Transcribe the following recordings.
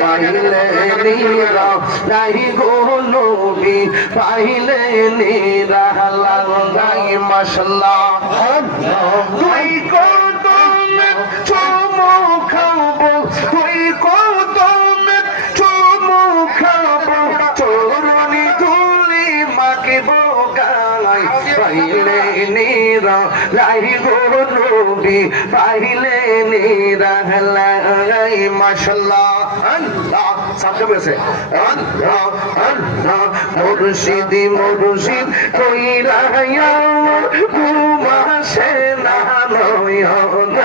পাইলে নিরা নাই গো নবী পাইলে নিরা নাই মাশাআল্লাহ তুই কত চুমু খাবো তুই কত চুমু খাবো চরণি ধুলি মাখিবো গায় পাইলে নিরা নাই গো নবী পাইলে নিরা লাই মাশাআল্লাহ আল্লাহ সামনে বসে আল্লাহ আল্লাহ মুর্শিদ মুর্শিদ কইরা ঘুমাসে না নয়ন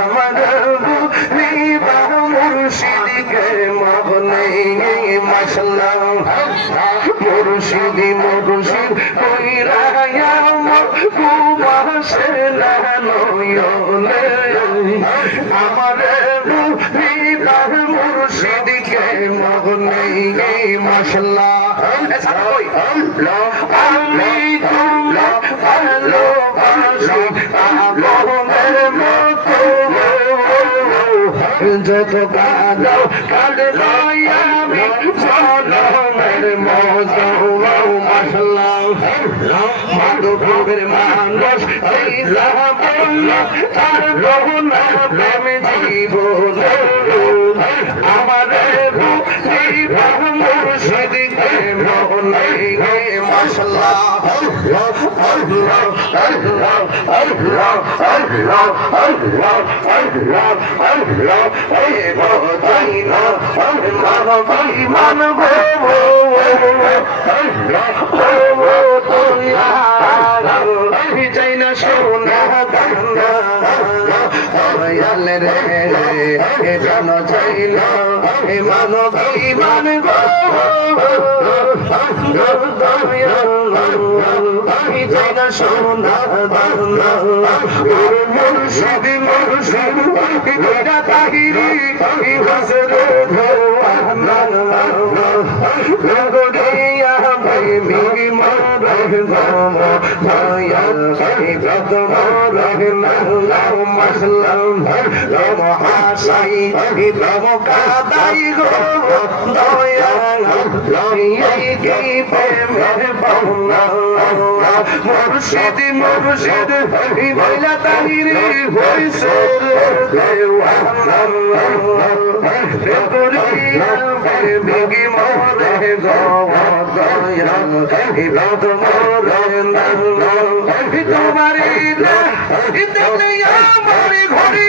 আমার বুলিবা মুর্শিদকে মনে মাশাআল্লাহ মুর্শিদ মুর্শিদ কইরা ঘুমাসে না নয়ন আমার বুলিবা মুর্শিদকে মনে মাশাআল্লাহ আমি তোমার ভালোবাসি আপনের মতো যত কাঁদো কাঁদো আমি জনমের মতো মাশাআল্লাহ মাধবপুরের মানুষ এই বলল তার রহনা প্রেম জীবন আমার মুর্শিদকে মনে মাশাআল্লাহ আল্লাহ আল্লাহ আল্লাহ আল্লাহ আল্লাহ আল্লাহ আল্লাহ আল্লাহ এই বতাইনা মানবী মানব আল্লাহ তুই আমি চাই না সোনা দানা দয়াল রে জন চাইল মানবী মানব আমি চাই না সোনা দানা মুর্শিদ মুর্শিদ কইরা তাহিরি হযরে ধোয়ানা লগড়িয়া প্রেমী মরে গম দয়াল ইবাদ মরে নাও মাসলাম রম হাসাই ইবাদ কাদাই গো দয়াল লই কি প্রেমের বাউলা মুর্শিদ মুর্শিদ কইরা তাহিরি হইছে দেওয়ানা লগড়িয়া প্রেমী মরে গম দয়াল ইবাদ মরে নাও তোমারি না ইতে আমার ঘড়ি